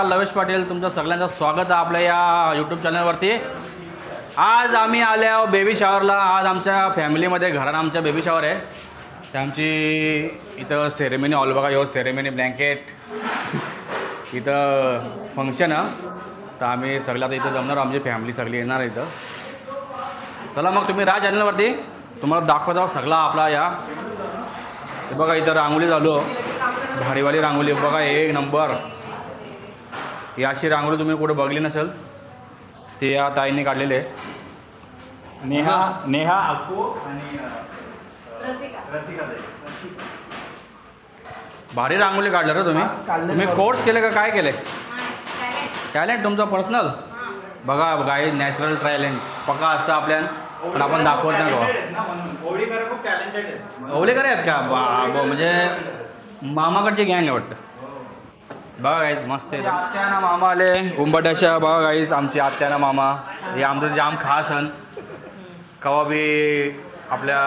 मित्रांनो लवेश पाटील तुमचं सगळ्यांचं स्वागत आहे आपल्या या यूट्यूब चॅनलवरती आज आम्ही आले आहो बेबी शॉवरला आज आमच्या फॅमिलीमध्ये घरानं आमच्या बेबी शॉवर आहे. ते आमची इथं सेरेमनी ऑल बघा येऊ सेरेमनी ब्लँकेट इथं फंक्शन तर आम्ही सगळ्यात इथं जमणार आमची फॅमिली सगळी येणार इथं. चला मग तुम्ही राज चॅनलवरती तुम्हाला दाखवत आहोत सगळा आपला या. बघा इथं रांगोळी झालो भारीवाली रांगोळी. बघा एक नंबर ही अशी रांगोळी तुम्ही कुठे बघली नसेल ते या ताईने काढलेले आहे. नेहा नेहा अप्पू आणि रसिका. भारी रांगोळी काढलं रे तुम्ही. तुम्ही कोर्स केले का काय केले? टॅलेंट तुमचं पर्सनल बघा गाई नॅचरल टॅलेंट पक्का असतं आपल्या पण आपण दाखवत नाही बाबा. टॅलेंटेड आहेत का? म्हणजे मामाकडची गँग आहे वाटतं. बघा गाईज मस्त आहे. आत्याना मामा आले. उंबट्याच्या बघा गाईज आमची आत्याना मामा. हे आमचं जाम खास सण. कवा बी आपल्या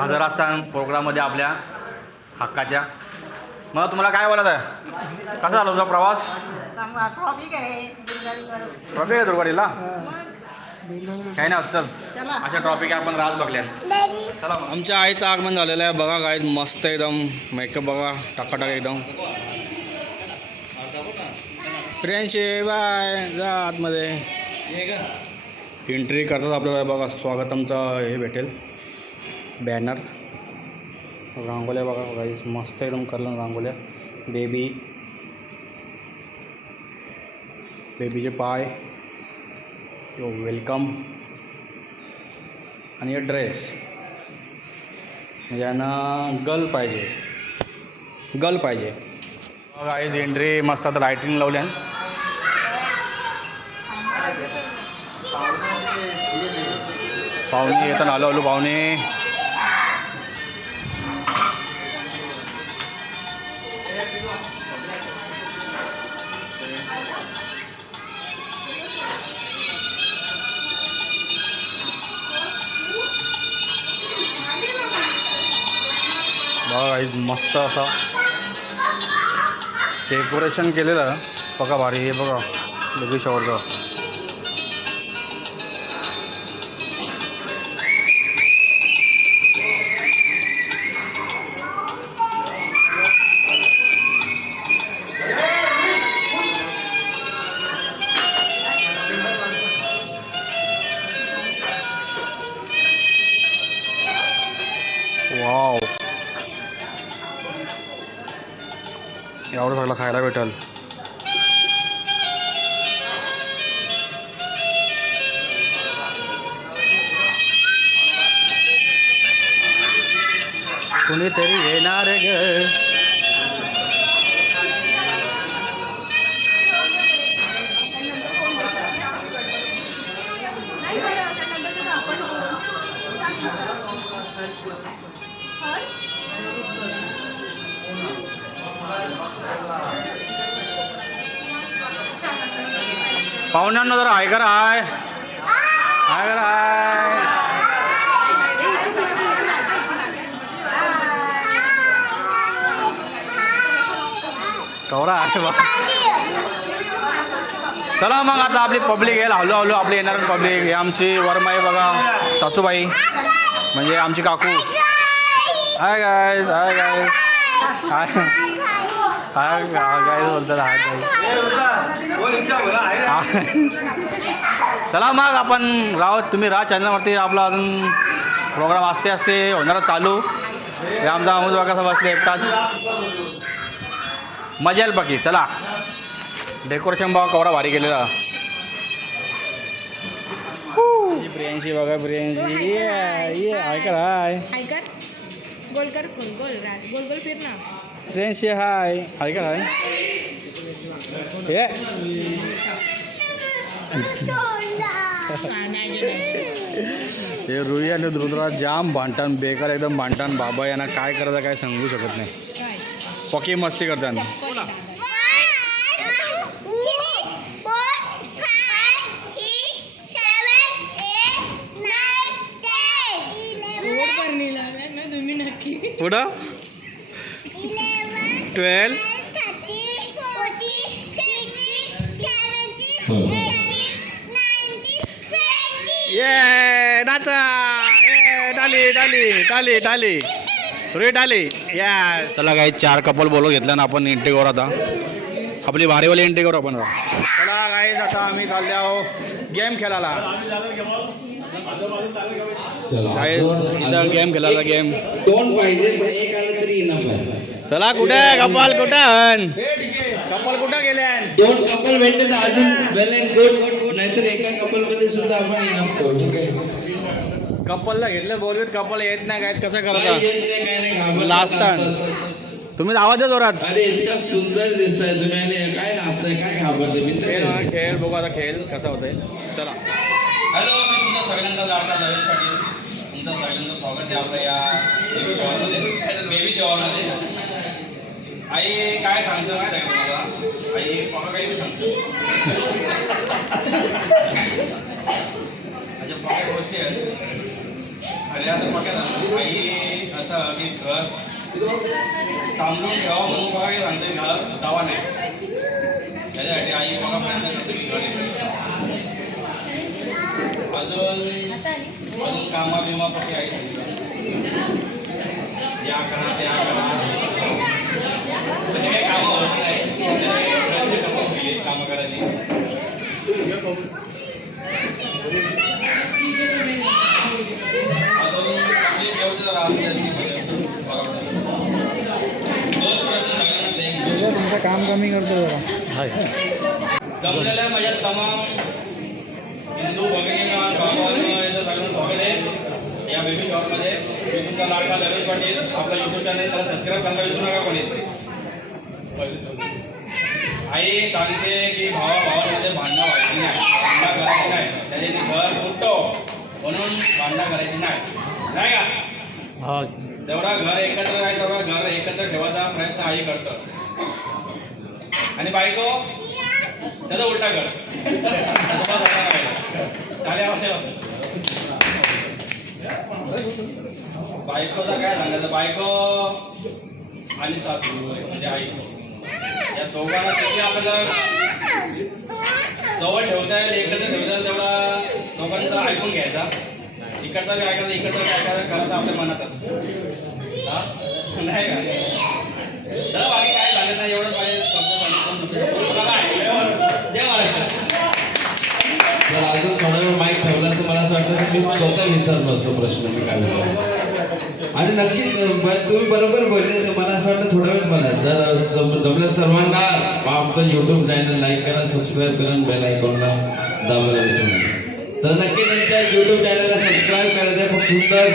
हजर असतात प्रोग्राममध्ये आपल्या हक्काच्या. मग तुम्हाला काय बोलत आहे? कसा झाला तुमचा प्रवास? ट्रॉफिक आहे ट्रॉफिक आहे दुर्गाडीला. मग काही नाही चल. अशा टॉपिक आपण राज बघल्या चला आमच्या आईचं आगमन झालेलं आहे. बघा काय मस्त एकदम. मेकअप बघा टाकाटाक एकदम. फ्रेंडशे बाय जा आतमध्ये. एंट्री करतात आपल्याला बघा स्वागतमचा हे भेटेल. बॅनर रांगोल्या बघा बघा मस्त एकदम करलं रांगोल्या बेबी बेबीचे पाय. यो वेलकम आणि ड्रेस यांना गल पाहिजे. गल पाहिजे. गाईज एंट्री मस्त आता लायटिंग लावल्यान पाहुणे येताना आलो आलो पाहुणे. मस्त असा डेकोरेशन केलेलं. बघा भारी हे बघा. बेबी खायला भेटल. कुणीतरी येणार ग. पाहुण्यांना जरा हाय करा हाय. हाय करा हाय. कवरा आहे बा. चला मग आता आपली पब्लिक येईल. हळू हळू आपली येणार पब्लिक. हे आमची वरमाई बघा. सासूबाई. म्हणजे आमची काकू. हाय गायज हाय हाय बोलतात गायज चला मग आपण राव तुम्ही राहा चॅनलवरती आपला अजून प्रोग्राम असते असते होणार चालू. हे आमचा अमोद बघा कसं बसले एकटाच. मजा येईल बाकी. चला. डेकोरेशन बघा कवरा भारी केलेला. प्रियांशी बघा प्रियांशी ये ये ऐका हाय गोल कर गोल गोल गोल गोल फिर ना प्रियांशी हाय ऐका हाय हे रुई आणि रुद्रा जाम भांडतान बेकार एकदम भांडतान बाबा यांना काय करायचं काय सांगू शकत नाही. काय? पकी मस्ती करतात रोड पर नाही लागला ना तुम्ही पुढं? ट्वेल्व. ये नाचा. ये डाली डाली डाली डाली. डाली. या चला काही चार कपल बोलव घेतल्या ना आपण इंटेकवर आता. आपली भारीवाली इंटेकवर आपण आता. चला काही आता आम्ही चालले आहो गेम खेळायला. चला गेम खेळायला गेम दोन पाहिजे पण एक आलं तरी इनफ आहे चला कुठे कपाल कुठं कपाल कुठं गेल्या दोन कपल भेटले तर अजून वेल अँड गुड नाहीतर एका कपल मध्ये सुद्धा आपण इनफ करू ठीक आहे कपलला घेतलं बोलवीत कपल येत नाही काय कसं करता? येत नाही काय नाही घाबरत लाजतात. तुम्ही आवाज़ द्या जोरात. अरे इतका सुंदर दिसताय तुम्ही आणि काय नाचताय काय घाबरते खेळ खेळ बघू आता खेळ कसा होतंय. चला. हॅलो मी तुमचा सगळ्यांचा लाडका नरेश पाटील. तुमचं सगळ्यांचं स्वागत आहे आपल्या या बेबी शॉवरमध्ये बेबी शॉवरमध्ये आई काय सांगतं माहिती आहे तुम्हाला? आई पप्पा काही बी सांगतो. अच्छा पक्या गोष्टी आहेत खऱ्या तर पक्या आई असं की घर सांभाळून ठेवा म्हणून बघा काही सांगते घर दावा नाही त्याच्यासाठी आई बघा प्रयत्न की घर अजून अजून कामा बिमा आई या करा त्या करा म्हणजे काही कामं होत नाही प्रयत्न कामं करायची अजून आपली जेवढी असते. तुमचं काम कमी करतो जरा जमलेल्या माझ्या तमाम हिंदू सगळ्यांना स्वागत आहे या बेबी शॉपमध्ये मी तुमचा लाडका नरेश पाटील. आपला युट्यूब चॅनल त्याला सबस्क्राईब करायला विसरू नका कोणीच. आई सांगते की भावा भावांमध्ये भांडणं व्हायची नाही. भांडणं करायची नाही. त्याचे ते घर फुटतो. म्हणून भांडणं करायची नाही. नाही का? जेवढा घर एकत्र आहे तेवढा घर एकत्र ठेवायचा प्रयत्न आई करतं. आणि बायको त्याचा उलटा कर. तुम्हाला बायकोचा काय सांगायचं? बायको आणि सासू म्हणजे आई. या दोघांना किती आपल्याला जवळ ठेवता येईल एकत्र ठेवता येईल तेवढा दोघांचा ऐकून घ्यायचा. इकडचा बी ऐकायचा इकडचा बी ऐकायचा तर आपल्या मनातच. नाही का? जरा बाकी काय झालं नाही एवढं पाहिजे शब्द सांगितलं तुला काय जय महाराष्ट्र जर अजून थोडा वेळ माईक ठेवला तर मला असं वाटतं की मी स्वतः विसरलो असतो प्रश्न मी काय विचारला आणि ब- तुम्ही बरोबर बोलले तर मला असं वाटतं थोडा वेळ मला जर जम- जमलं सर्वांना आमचं युट्यूब चॅनल लाईक करा सबस्क्राईब करा आणि बेल आयकॉनला दाबायला विसरू नका. तर नक्कीच त्यांच्या युट्यूब चॅनलला सबस्क्राईब करायचं खूप सुंदर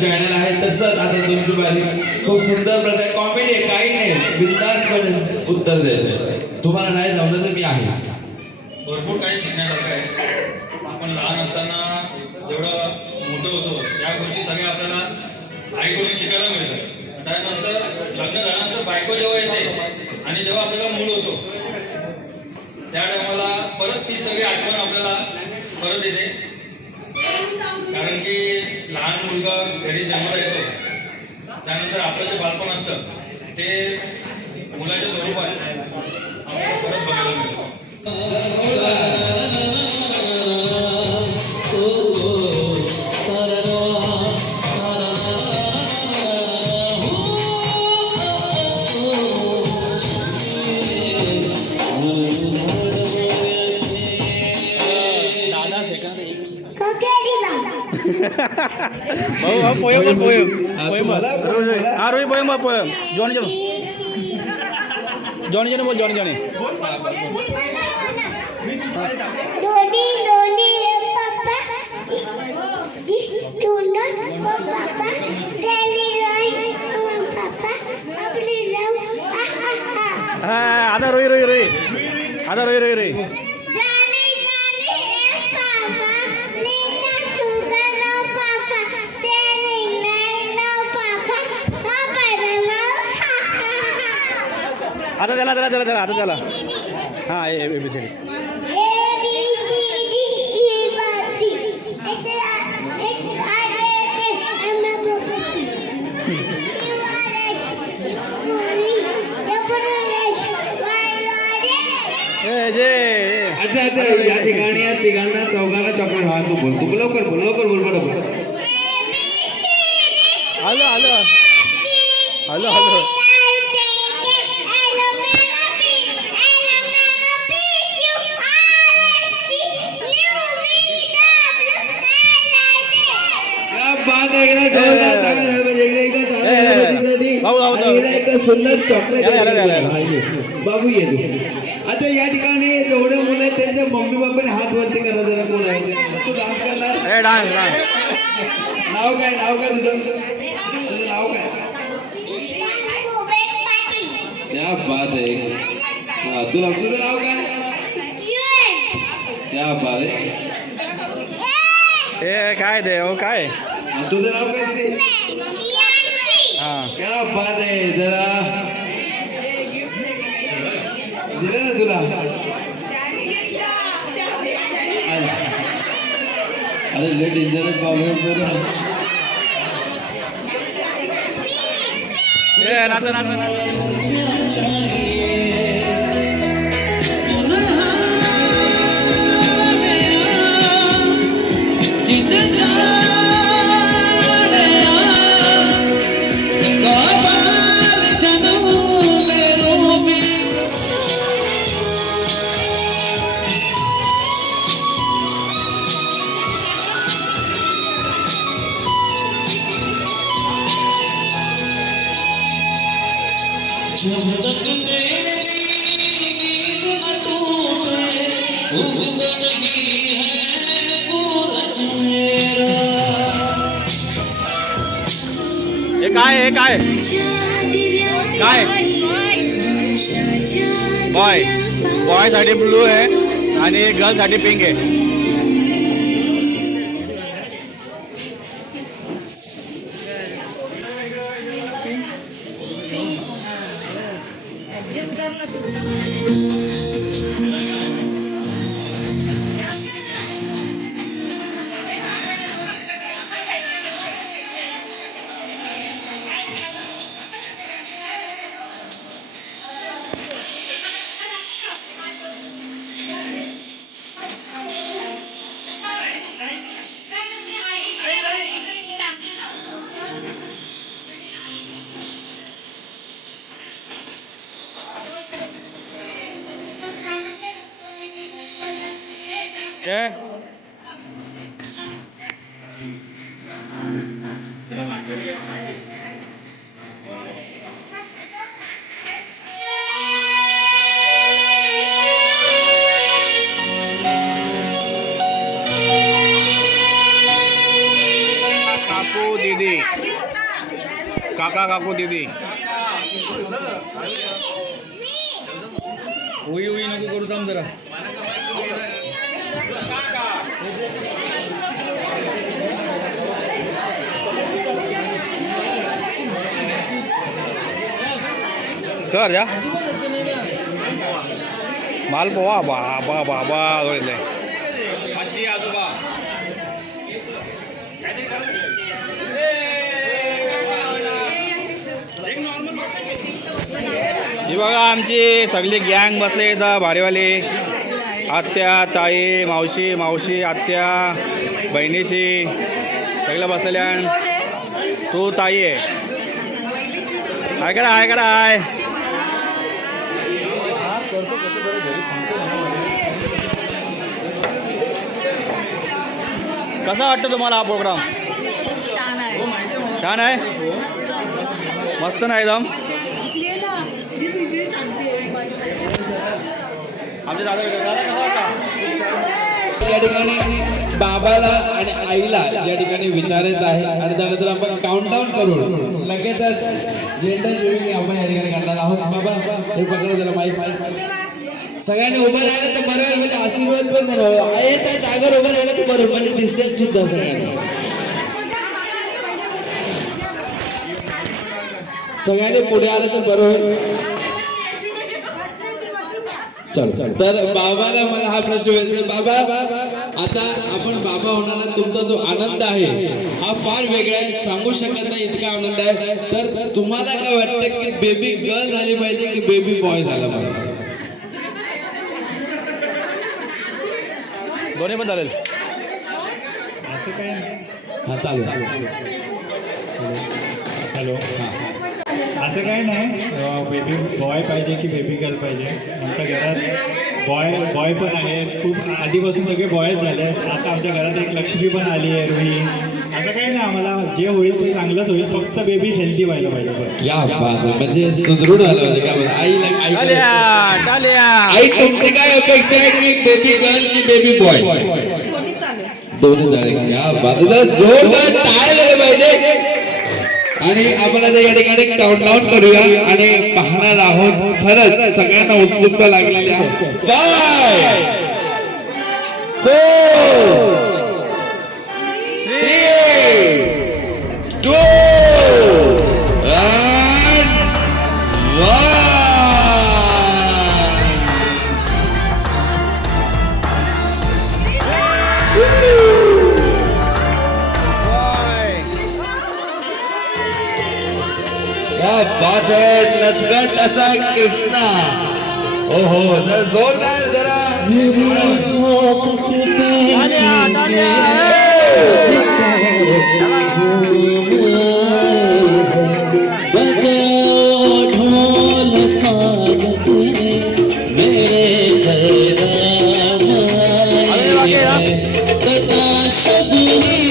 चॅनल आहे. तसंच आता तुमची बारी. खूप सुंदर प्रकारे कॉमेडी आहे. काही नाही. बिंदासपणे उत्तर द्यायचं तुम्हाला नाही जमलं तर मी आहेच. भरपूर काही शिकण्यासारखं आहे. आपण लहान असताना जेवढं मोठं होतो त्या गोष्टी सगळ्या आपल्याला ऐकून शिकायला मिळतात. त्यानंतर लग्न झाल्यानंतर बायको जेव्हा येते आणि जेव्हा आपल्याला मूल होतो त्या टायमाला परत ती सगळी आठवण आपल्याला परत येते. कारण की लहान मुलगा घरी जन्माला येतो त्यानंतर आपलं जे बालपण असतं ते मुलाच्या स्वरूपात आपल्याला परत बघायला मिळतं. भाऊ हा पोयम बोल पोयम पोयम बोल हा रोहित पोयम बोल poem Johnny Johnny Johnny Johnny बोल जॉनी जॉनी दोडी दोडी पप्पा दोनो पप्पा तेरी राय पप्पा अपनी राव हा आता रोही रोही रोही आता त्याला त्याला त्याला त्याला आता त्याला. हा ए बी सी. अच्छा अच्छा या ठिकाणी या तिघांना चौघांना चॉकलेट हा तू बोल तू लवकर बोल लवकर बोल बरोबर आलो आलो आलो आलो क्या बात आहे इकडे जोरदार टाळ्या झाल्या पाहिजे. इकडे- इकडे टाळ्या ए, ए, झाल्या ए. पाहिजे. भाऊ, भाऊ, आणि हिला एक सुंदर चॉकलेट याला, याला, याला, याला. हा, ये. बाबू ये तू. आता या ठिकाणी जेवढे मुलं आहेत त्यांच्या मम्मी पप्पाने हात वरती करा जरा कोण आहे ते. डान्स करणार? नाव काय नाव काय तुझं? तुझं नाव काय? क्या बात आहे. हा तुला तुझं नाव काय? क्या बात आहे. ए काय ते हो काय? तुझं नाव काय तिथे हा. क्या बात आहे जरा दिलं ना तुला. अरे लेट इंजनच बाबा हे काय? काय? काय बॉय बॉयसाठी ब्लू आहे आणि गर्लसाठी पिंक आहे. काका काकू दीदी उई उई नको करू थांब जरा कर जा माल पोवा बाबा बाबा ही बघा आमची सगळी गँग बसले इथं भारीवाली. आत्या ताई मावशी मावशी आत्या बहिणीशी. सगळं बसलेल्या तू ताई आहे. हाय करा हाय करा हाय. कसा वाटतं तुम्हाला हा प्रोग्राम छान आहे? मस्त ना एकदम आमचे दादा दादा कसा वाटता या ठिकाणी बाबाला आणि आईला या ठिकाणी विचारायचं आहे. आणि त्यानंतर आपण काउंटडाऊन करून लगेचच जेंडर रिव्हिंग आपण या ठिकाणी करणार आहोत. बाबा हे पकडा जरा माहीत सगळ्यांनी उभं राहिलं तर बरं म्हणजे आशीर्वाद पण देणार. आहे त्या जागेवर उभं राहिलं तर बरं म्हणजे दिसतेच सुद्धा सगळ्यांना. सगळ्यांनी पुढे आलं तर बरं होईल. तर बाबाला मला हा प्रश्न विचारायचा बाबा आता आपण बाबा होणारा तुमचा जो आनंद आहे हा फार वेगळा आहे. सांगू शकत नाही इतका आनंद आहे. तर तुम्हाला काय वाटतं की बेबी गर्ल झाली पाहिजे की बेबी बॉय झाला पाहिजे? दोन्ही पण चालेल. असं नाही हा चालू. हॅलो. असं काही नाही. बेबी बॉय पाहिजे की बेबी गर्ल पाहिजे. आमच्या घरात बॉय बॉय पण आहे. खूप आधीपासून सगळे बॉयच झाले. आहेत आता आमच्या घरात एक लक्ष्मी पण आली आहे रुही असं काही नाही. आम्हाला जे होईल ते चांगलंच होईल. फक्त बेबी हेल्दी व्हायला पाहिजे बस. या. म्हणजे सुदृढ म्हणजे काय आई तुमची काय अपेक्षा आहे की बेबी गर्ल की बेबी बॉय दोन्ही झाले या बात जरा जोरदार पाहिजे आणि आपण आता या ठिकाणी काउंटडाऊन करूया आणि पाहणार आहोत खरंच सगळ्यांना उत्सुकता लागलेली आहे. फाय फोर हो हो जरा जोरदार जरा बजाओ ढोल स्वागत में मेरे घर राम आए कथा शबरी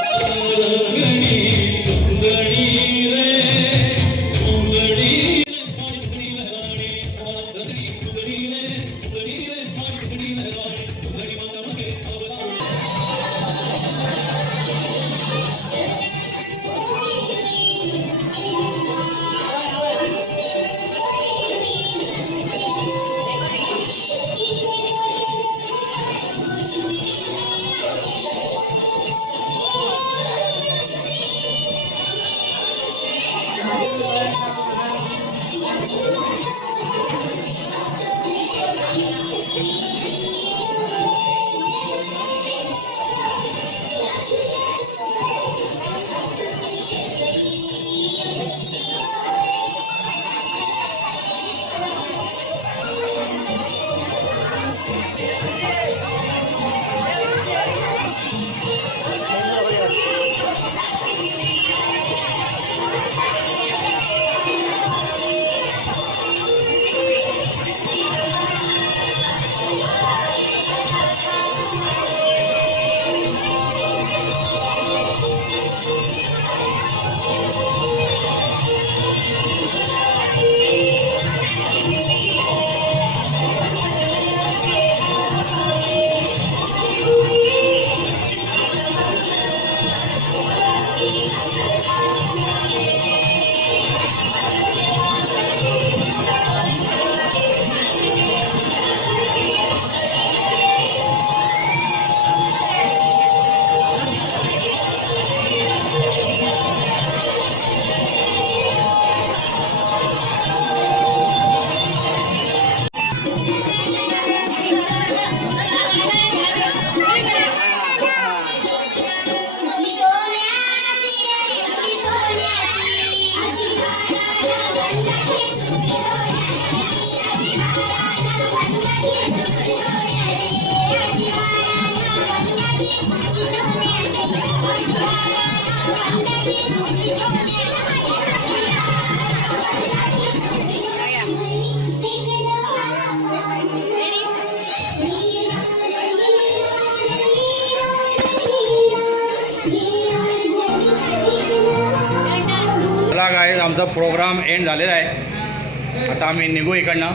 काय आमचा प्रोग्राम एंड झालेला आहे. आता आम्ही निघू इकडनं.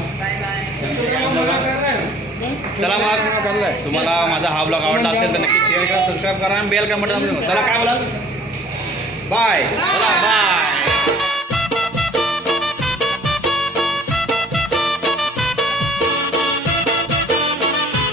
चला मग. तुम्हाला माझा हा ब्लॉग आवडला असेल तर नक्की शेअर करा सबस्क्राईब करा आणि बेल का बटन चला काय बोला बाय चला बाय